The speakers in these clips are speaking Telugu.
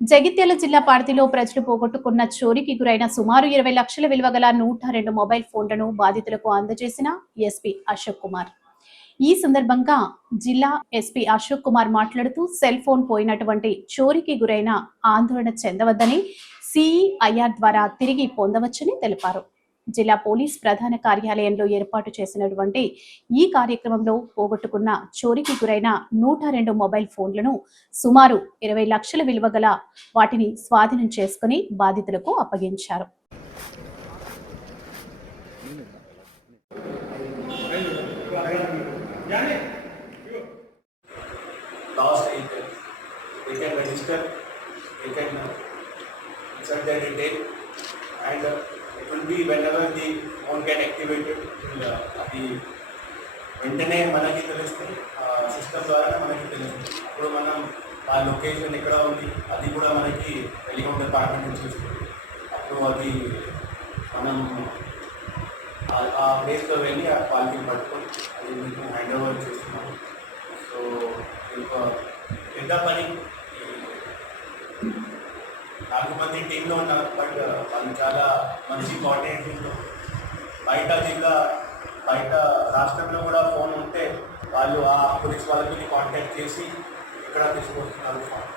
జగిత్యాల జిల్లా పార్టీలో ప్రజలు పోగొట్టుకున్న చోరీకి గురైన సుమారు ఇరవై లక్షల విలువ గల నూట రెండు మొబైల్ ఫోన్లను బాధితులకు అందజేసిన ఎస్పీ అశోక్ కుమార్. ఈ సందర్భంగా జిల్లా ఎస్పీ అశోక్ కుమార్ మాట్లాడుతూ సెల్ ఫోన్ పోయినటువంటి చోరీకి గురైన ఆందోళన చెందవద్దని సిఈఐఆర్ ద్వారా తిరిగి పొందవచ్చని తెలిపారు. జిల్లా పోలీస్ ప్రధాన కార్యాలయంలో ఏర్పాటు చేసినటువంటి ఈ కార్యక్రమంలో పోగొట్టుకున్న చోరీకి గురైన నూట రెండు మొబైల్ ఫోన్లను సుమారు ఇరవై లక్షల విలువ గల వాటిని స్వాధీనం చేసుకుని బాధితులకు అప్పగించారు. uh, and uh, it will be whenever the phone get activated, అది వెంటనే మనకి తెలుస్తుంది. సిస్టమ్ ద్వారా మనకి తెలుస్తుంది. అప్పుడు మనం ఆ లొకేషన్ ఎక్కడ ఉంది అది కూడా మనకి టెలికామ్ డిపార్ట్మెంట్ నుంచి వస్తుంది. అప్పుడు అది మనం ఆ- ప్లేస్లో వెళ్ళి ఆ క్వాలిటీ పట్టుకొని అది మీకు హ్యాండ్ ఓవర్ చేస్తున్నాము. సో ఇంకా పెద్ద పని నాలుగు మంది టీంలో ఉన్నారు. బట్ వాళ్ళు చాలా మంచి కోఆర్డినేషన్లో బయట జిల్లా బయట రాష్ట్రంలో కూడా ఫోన్ ఉంటే వాళ్ళు ఆ పోలీస్ వాళ్ళకి కాంటాక్ట్ చేసి ఇక్కడ తీసుకొస్తున్నారు ఫోన్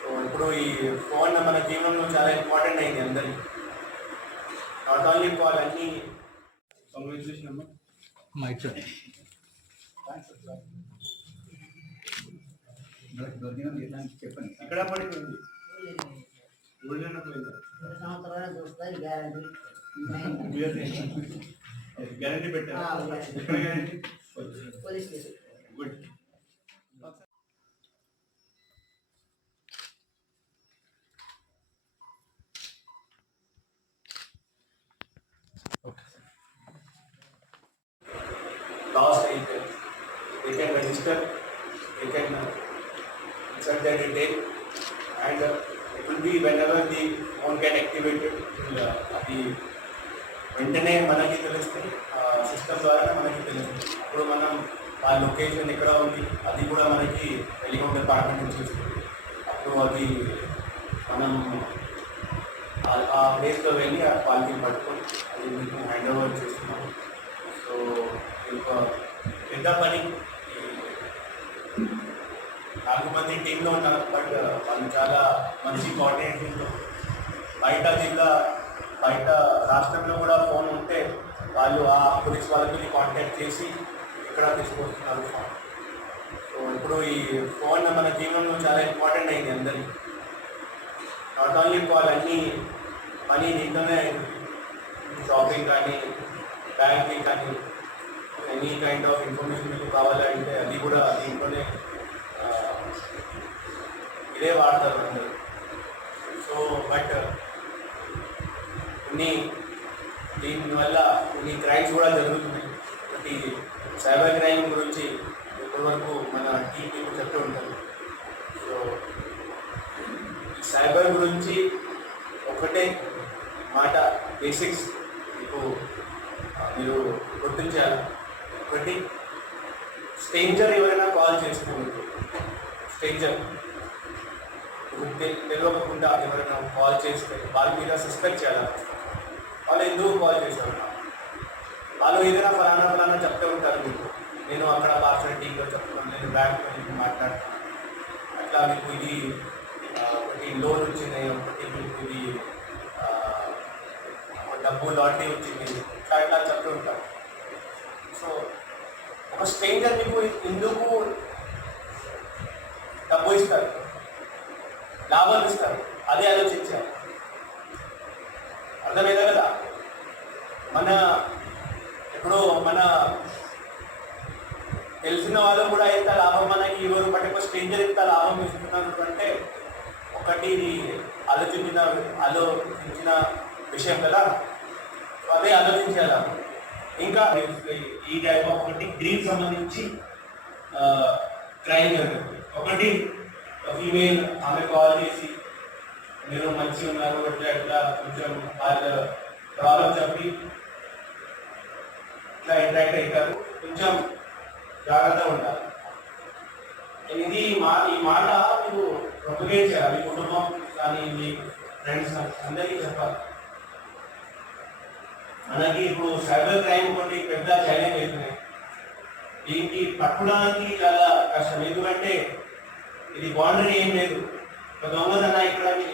సో ఇప్పుడు ఈ ఫోన్ మన జీవనంలో చాలా ఇంపార్టెంట్ అయింది అందరికీ. నాట్ ఓన్లీ కాల్ అన్ని కంగ్రాచులేషన్ అమ్మా మైక్ సార్ దొరికిన ఎట్లాంటి చెప్పండి. ఇక్కడ పడిపోయింది గ్యారంటీ గ్యారంటీ పెట్టారు ఆ, guarantee. ఎక్కడ guarantee police station good lost vehicle. They can register, they can uh, insert their detail and uh, it will be whenever the phone get activated, అది వెంటనే మనకి తెలుస్తుంది. సిస్టమ్ ద్వారా మనకి తెలుస్తుంది. అప్పుడు మనం ఆ లొకేషన్ ఎక్కడ ఉంది అది కూడా మనకి టెలికామ్ డిపార్ట్మెంట్ నుంచి వస్తుంది. అప్పుడు అది మనం ఆ- ప్లేస్లో వెళ్ళి ఆ క్వాలిటీ పట్టుకొని అది మీకు హ్యాండ్ ఓవర్ చేస్తున్నాము. సో ఇది ఒక పెద్ద పని. నాలుగు మంది టీంలో ఉన్నారు బట్ వాళ్ళు చాలా మంచి కోఆర్డినేషన్లో బయట జిల్లా బయట రాష్ట్రంలో కూడా ఫోన్ ఉంటే వాళ్ళు ఆ పోలీస్ వాళ్ళకి కాంటాక్ట్ చేసి ఇక్కడ తీసుకొస్తున్నారు ఫోన్. సో ఇప్పుడు ఈ ఫోన్ మన జీవనంలో చాలా ఇంపార్టెంట్ అయింది అందరికీ. నాట్ ఓన్లీ కాల్ పని దీంట్లోనే షాపింగ్ కానీ బ్యాంకింగ్ కానీ ఎనీ కైండ్ ఆఫ్ ఇన్ఫర్మేషన్ మీకు కావాలంటే అది కూడా దీంట్లోనే ఆ, ఇదే వాడతారు అందరు. సో బట్ కొన్ని దీనివల్ల కొన్ని క్రైమ్స్ కూడా జరుగుతున్నాయి. ఒకటి సైబర్ క్రైమ్ గురించి ఇప్పటివరకు మన టీం చెప్తూ ఉంటారు. సో సైబర్ గురించి ఒకటే మాట బేసిక్స్ మీకు మీరు గుర్తించాలి. ఒకటి స్ట్రేంజర్ ఎవరైనా కాల్ చేస్తున్నారు స్ట్రేంజర్ తెలియకుండా ఎవరైనా కాల్ చేస్తే వాళ్ళ మీద సస్పెక్ట్ చేయాలి? వాళ్ళు ఎందుకు కాల్ చేశారు వాళ్ళు ఏదైనా ఫలానా ఫలానా చెప్తూ ఉంటారు మీకు. నేను అక్కడ పార్సల్ టీంలో చెప్తున్నాను నేను బ్యాంక్ నుంచి మాట్లాడుతున్నాను. అట్లా మీకు ఇది ఒకటి లోన్ వచ్చింది ఒకటి మీకు ఇది డబ్బు లాటరీ వచ్చింది ఇట్లా ఇట్లా చెప్తూ ఉంటారు. సో ఒక స్ట్రేంజర్ మీకు ఎందుకు డబ్బు ఇస్తారు? లాభాలు ఇస్తారు అదే ఆలోచించారు. అర్థమైందా కదా? మన ఇప్పుడు మన తెలిసిన వాళ్ళు కూడా ఎంత లాభం మనకి ఇవ్వరు పట్టుకు స్ట్రేంజర్ ఎంత లాభం ఇస్తున్నారు అంటే ఒకటి ఆలోచించిన ఆలోచించిన విషయం కదా? అదే ఆలోచించాలి? ఇంకా ఈ టైప్ ఒకటి గ్రీన్ సంబంధించి క్రైమ్ జరుగుతుంది. ఒకటి ఫీమేల్ ఆమె కాల్ చేసి మీరు మంచిగా ఉన్నారు అట్లా ఇట్లా కొంచెం వాళ్ళ ప్రాబ్లం చెప్పి ఇట్లా ఇంటరాక్ట్ అవుతారు కొంచెం జాగ్రత్తగా ఉండాలి. ఇది మా ఈ మాట మీరు ప్రొపగేట్ చేయాలి. మీ కుటుంబం కానీ మీ ఫ్రెండ్స్ అందరికీ చెప్పాలి. మనకి ఇప్పుడు సైబర్ క్రైమ్ కొన్ని పెద్ద ఛాలెంజ్ అవుతున్నాయి దీనికి పట్టుకోవడానికి చాలా కష్టం. ఎందుకంటే ఇది బౌండరీ ఏం లేదు. ఒక దొంగతన ఇక్కడ మీ